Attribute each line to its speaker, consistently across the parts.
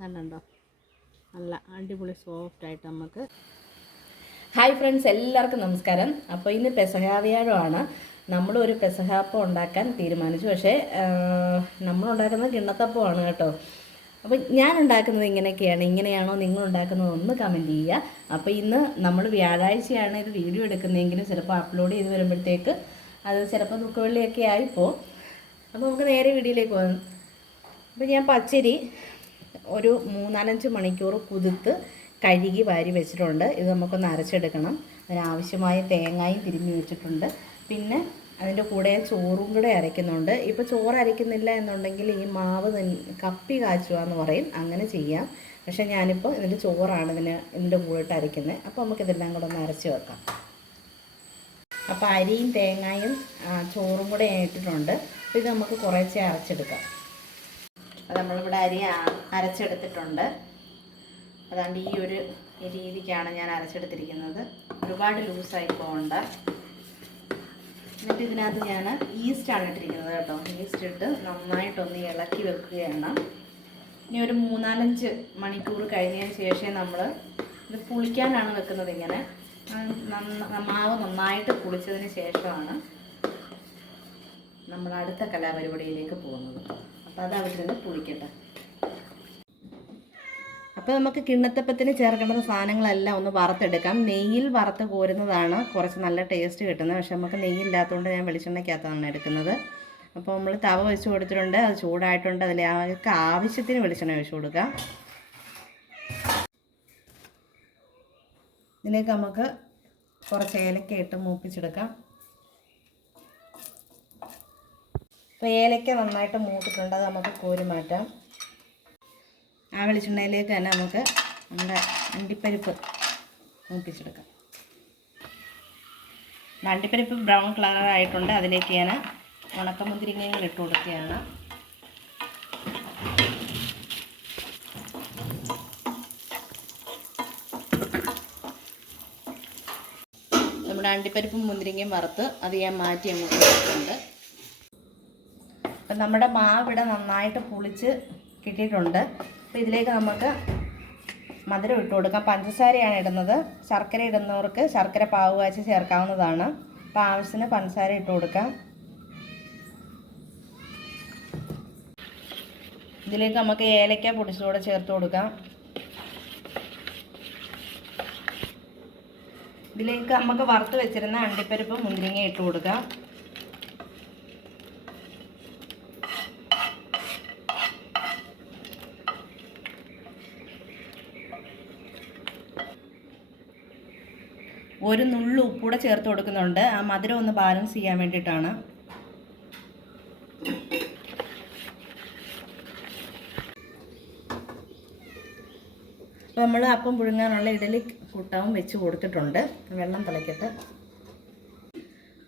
Speaker 1: കണ്ടുണ്ടോ നല്ല അടിപൊളി സോഫ്റ്റായിട്ട് നമുക്ക്
Speaker 2: ഹായ് ഫ്രണ്ട്സ് എല്ലാവർക്കും നമസ്കാരം. അപ്പോൾ ഇന്ന് പെസഹാവ്യാഴമാണ്. നമ്മളൊരു പെസഹാപ്പം ഉണ്ടാക്കാൻ തീരുമാനിച്ചു. പക്ഷേ നമ്മൾ ഉണ്ടാക്കുന്നത് കിണ്ണത്തപ്പമാണ് കേട്ടോ. അപ്പോൾ ഞാൻ ഉണ്ടാക്കുന്നത് ഇങ്ങനെയൊക്കെയാണ്. ഇങ്ങനെയാണോ നിങ്ങൾ ഉണ്ടാക്കുന്നത് ഒന്ന് കമന്റ് ചെയ്യുക. അപ്പോൾ ഇന്ന് നമ്മൾ വ്യാഴാഴ്ചയാണ് ഇത് വീഡിയോ എടുക്കുന്നതെങ്കിലും ചിലപ്പോൾ അപ്ലോഡ് ചെയ്ത് വരുമ്പോഴത്തേക്ക് അത് ചിലപ്പോൾ ദുഃഖവെള്ളിയൊക്കെ ആയിപ്പോൾ അപ്പോൾ നമുക്ക് നേരെ വീഡിയോയിലേക്ക് പോകാം. അപ്പോൾ ഞാൻ പച്ചരി ഒരു മൂന്നാലഞ്ച് മണിക്കൂർ കുതിർത്ത് കഴുകി വാരി വെച്ചിട്ടുണ്ട്. ഇത് നമുക്കൊന്ന് അരച്ചെടുക്കണം. അതിനാവശ്യമായ തേങ്ങയും തിരുമ്മി വെച്ചിട്ടുണ്ട്. പിന്നെ അതിന്റെ കൂടെ ഞാൻ ചോറും കൂടെ അരയ്ക്കുന്നുണ്ട്. ഇപ്പോൾ ചോറ് അരയ്ക്കുന്നില്ല എന്നുണ്ടെങ്കിൽ ഈ മാവ് കപ്പി കാച്ചുക എന്ന് പറയും. അങ്ങനെ ചെയ്യാം. പക്ഷേ ഞാനിപ്പോൾ ഇതിന്റെ ചോറാണ് ഇതിന് ഇതിന്റെ കൂടെ ഇട്ട് അരയ്ക്കുന്നത് അപ്പോൾ നമുക്കിതെല്ലാം കൂടെ ഒന്ന് അരച്ച് വെക്കാം. അപ്പോൾ അരിയും തേങ്ങയും ചോറും കൂടെ ഇട്ടിട്ടുണ്ട്. അപ്പോൾ ഇത് നമുക്ക് കുറേശ്ശെ അരച്ചെടുക്കാം. അത് നമ്മളിവിടെ അരി അരച്ചെടുത്തിട്ടുണ്ട്. അതാണ്ട് ഈ ഒരു രീതിക്കാണ് ഞാൻ അരച്ചെടുത്തിരിക്കുന്നത്. ഒരുപാട് ലൂസായി പോകണ്ട എന്നിട്ട് ഇതിനകത്ത് ഞാൻ ഈസ്റ്റാണ് ഇട്ടിരിക്കുന്നത് കേട്ടോ. ഈസ്റ്റ് ഇട്ട് നന്നായിട്ടൊന്ന് ഇളക്കി വെക്കുകയാണ്. ഇനി ഒരു മൂന്നാലഞ്ച് മണിക്കൂർ കഴിഞ്ഞതിന് ശേഷം നമ്മൾ ഇത് പുളിക്കാനാണ് വെക്കുന്നത് ഇങ്ങനെ. മാവ് നന്നായിട്ട് പുളിച്ചതിന് ശേഷമാണ് നമ്മൾ അടുത്ത കലാപരിപാടിയിലേക്ക് പോകുന്നത്. അപ്പോൾ അത് അവിടെ നിന്ന് പുളിക്കട്ടെ അപ്പോൾ നമുക്ക് കിണ്ണത്തപ്പത്തിന് ചേർക്കേണ്ട സാധനങ്ങളെല്ലാം ഒന്ന് വറുത്തെടുക്കാം. നെയ്യിൽ വറുത്ത് കോരുന്നതാണ് കുറച്ച് നല്ല ടേസ്റ്റ് കിട്ടുന്നത്. പക്ഷെ നമുക്ക് നെയ്യില്ലാത്തതുകൊണ്ട് ഞാൻ വെളിച്ചെണ്ണയ്ക്കകത്താണ് എടുക്കുന്നത്. അപ്പോൾ നമ്മൾ തവ വെച്ച് കൊടുത്തിട്ടുണ്ട്. അത് ചൂടായിട്ടുണ്ട്. അതിൽ അവർക്ക് ആവശ്യത്തിന് വെളിച്ചെണ്ണ ഒഴിച്ചു കൊടുക്കാം. ഇതിലേക്ക് നമുക്ക് കുറച്ച് ഏലക്കയിട്ട് മൂപ്പിച്ചെടുക്കാം. അപ്പോൾ ഏലക്ക നന്നായിട്ട് മൂത്തിട്ടുണ്ട്. അത് നമുക്ക് കോരി മാറ്റാം. ആ വെളിച്ചെണ്ണയിലേക്ക് തന്നെ നമുക്ക് നമ്മുടെ അണ്ടിപ്പരിപ്പ് മൂപ്പിച്ചെടുക്കാം. അണ്ടിപ്പരിപ്പ് ബ്രൗൺ കളറായിട്ടുണ്ട് അതിലേക്ക് ഞാൻ ഉണക്കമുന്തിരിങ്ങകൾ ഇട്ട് കൊടുക്കുകയാണ്. നമ്മുടെ അണ്ടിപ്പരിപ്പും മുന്തിരിങ്ങയും വറുത്ത് അത് ഞാൻ മാറ്റി അങ്ങോട്ട് വെച്ചിട്ടുണ്ട് നമ്മുടെ മാവ് ഇവിടെ നന്നായിട്ട് പുളിച്ച് കിട്ടിയിട്ടുണ്ട്. അപ്പോൾ ഇതിലേക്ക് നമുക്ക് മധുരം ഇട്ട് കൊടുക്കാം. പഞ്ചസാരയാണ് ഇടുന്നത്. ശർക്കര ഇടുന്നവർക്ക് ശർക്കര പാവ് കാച്ചി ചേർക്കാവുന്നതാണ്. അപ്പോൾ ആവശ്യത്തിന് പഞ്ചസാര ഇട്ട് കൊടുക്കാം. ഇതിലേക്ക് നമുക്ക് ഏലക്ക പൊടിച്ചുകൂടെ ചേർത്ത് കൊടുക്കാം. ഇതിലേക്ക് നമുക്ക് വറുത്ത് വെച്ചിരുന്ന അണ്ടിപ്പരിപ്പ് മുന്തിരിങ്ങ ഇട്ട് കൊടുക്കാം. ഒരു നുള്ളു ഉപ്പൂടെ ചേർത്ത് കൊടുക്കുന്നുണ്ട്. ആ മധുരം ഒന്ന് ബാലൻസ് ചെയ്യാൻ വേണ്ടിയിട്ടാണ്. അപ്പോൾ നമ്മൾ അപ്പം പുഴുങ്ങാനുള്ള ഇഡലി കൂട്ടവും വെച്ച് കൊടുത്തിട്ടുണ്ട്. വെള്ളം തിളക്കട്ടെ.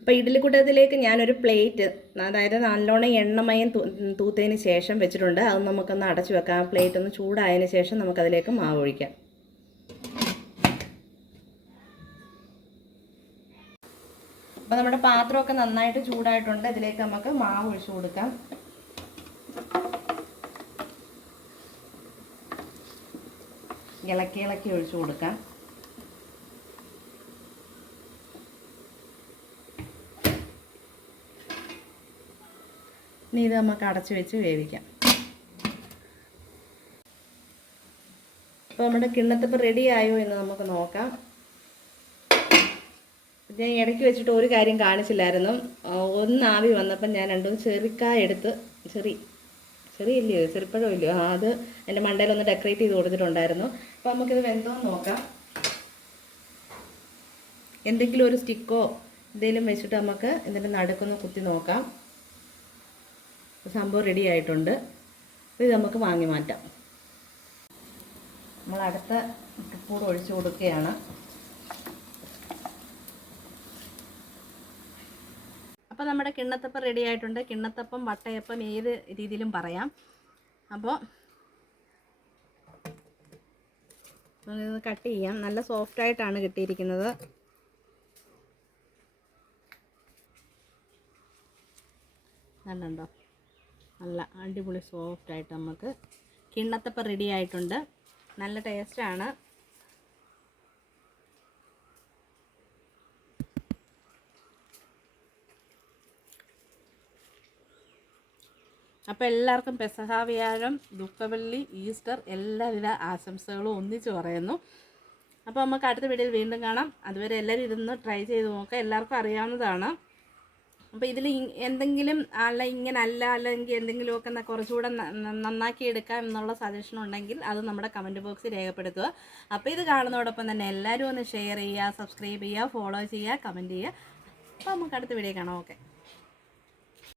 Speaker 2: അപ്പോൾ ഇഡലി കൂട്ടത്തിലേക്ക് ഞാനൊരു പ്ലേറ്റ് അതായത് നല്ലോണം എണ്ണമയം തൂത്തതിന് ശേഷം വെച്ചിട്ടുണ്ട്. അത് നമുക്കൊന്ന് അടച്ചു വെക്കാം. പ്ലേറ്റ് ഒന്ന് ചൂടായതിന് ശേഷം നമുക്കതിലേക്ക് മാവ് ഒഴിക്കാം. അപ്പോൾ നമ്മുടെ പാത്രമൊക്കെ നന്നായിട്ട് ചൂടായിട്ടുണ്ട്. ഇതിലേക്ക് നമുക്ക് മാവ് ഒഴിച്ചു കൊടുക്കാം. ഇളക്കി ഇളക്കി ഒഴിച്ചു കൊടുക്കാം. ഇനി ഇത് നമുക്ക് അടച്ചു വെച്ച് വേവിക്കാം. അപ്പോൾ നമ്മുടെ കിണ്ണത്തിപ്പം റെഡി ആയോ എന്ന് നമുക്ക് നോക്കാം. ഞാൻ ഇടയ്ക്ക് വെച്ചിട്ട് ഒരു കാര്യം കാണിച്ചില്ലായിരുന്നു. ഒന്ന് ആവി വന്നപ്പം ഞാൻ രണ്ടും ചെറുക്കായ എടുത്ത് ചെറി. ചെറിയില്ലയോ? ചെറുപ്പഴം ഇല്ലയോ? അത് എന്റെ മണ്ടയിൽ ഒന്ന് ഡെക്കറേറ്റ് ചെയ്ത് കൊടുത്തിട്ടുണ്ടായിരുന്നു. അപ്പോൾ നമുക്കിത് വെന്തോന്ന് നോക്കാം. എന്തെങ്കിലും ഒരു സ്റ്റിക്കോ എന്തെങ്കിലും വെച്ചിട്ട് നമുക്ക് ഇതിന്റെ നടുക്കൊന്ന് കുത്തി നോക്കാം. സംഭവം റെഡി ആയിട്ടുണ്ട്. ഇത് നമുക്ക് വാങ്ങി മാറ്റാം. നമ്മൾ അടുത്ത കൂടെ ഒഴിച്ചു കൊടുക്കുകയാണ്.
Speaker 1: അപ്പോൾ നമ്മുടെ കിണ്ണത്തപ്പം റെഡി ആയിട്ടുണ്ട്. കിണ്ണത്തപ്പം വട്ടയപ്പം ഏത് രീതിയിലും പറയാം. അപ്പോൾ ഇത് കട്ട് ചെയ്യാം. നല്ല സോഫ്റ്റ് ആയിട്ടാണ് കിട്ടിയിരിക്കുന്നത്. നല്ലുണ്ടോ നല്ല അടിപൊളി സോഫ്റ്റ് ആയിട്ട് നമുക്ക് കിണ്ണത്തപ്പം റെഡി ആയിട്ടുണ്ട്. നല്ല ടേസ്റ്റാണ് അപ്പോൾ എല്ലാവർക്കും പെസഹ വ്യാഴം ദുഃഖവെള്ളി ഈസ്റ്റർ എല്ലാവിധ ആശംസകളും ഒന്നിച്ച് പറയുന്നു. അപ്പോൾ നമുക്ക് അടുത്ത വീഡിയോയിൽ വീണ്ടും കാണാം. അതുവരെ എല്ലാവരും ഇതൊന്ന് ട്രൈ ചെയ്ത് നോക്കുക എല്ലാവർക്കും അറിയാവുന്നതാണ്. അപ്പോൾ ഇതിൽ എന്തെങ്കിലും അല്ല ഇങ്ങനെ അല്ല അല്ലെങ്കിൽ എന്തെങ്കിലുമൊക്കെ കുറച്ചുകൂടെ നന്നാക്കി എടുക്കാം എന്നുള്ള സജഷൻ ഉണ്ടെങ്കിൽ അത് നമ്മുടെ കമന്റ് ബോക്സിൽ രേഖപ്പെടുത്തുക. അപ്പോൾ ഇത് കാണുന്നതോടൊപ്പം തന്നെ എല്ലാവരും ഒന്ന് ഷെയർ ചെയ്യുക സബ്സ്ക്രൈബ് ചെയ്യുക ഫോളോ ചെയ്യുക കമന്റ് ചെയ്യുക. അപ്പോൾ നമുക്ക് അടുത്ത വീഡിയോ കാണാം. ഓക്കെ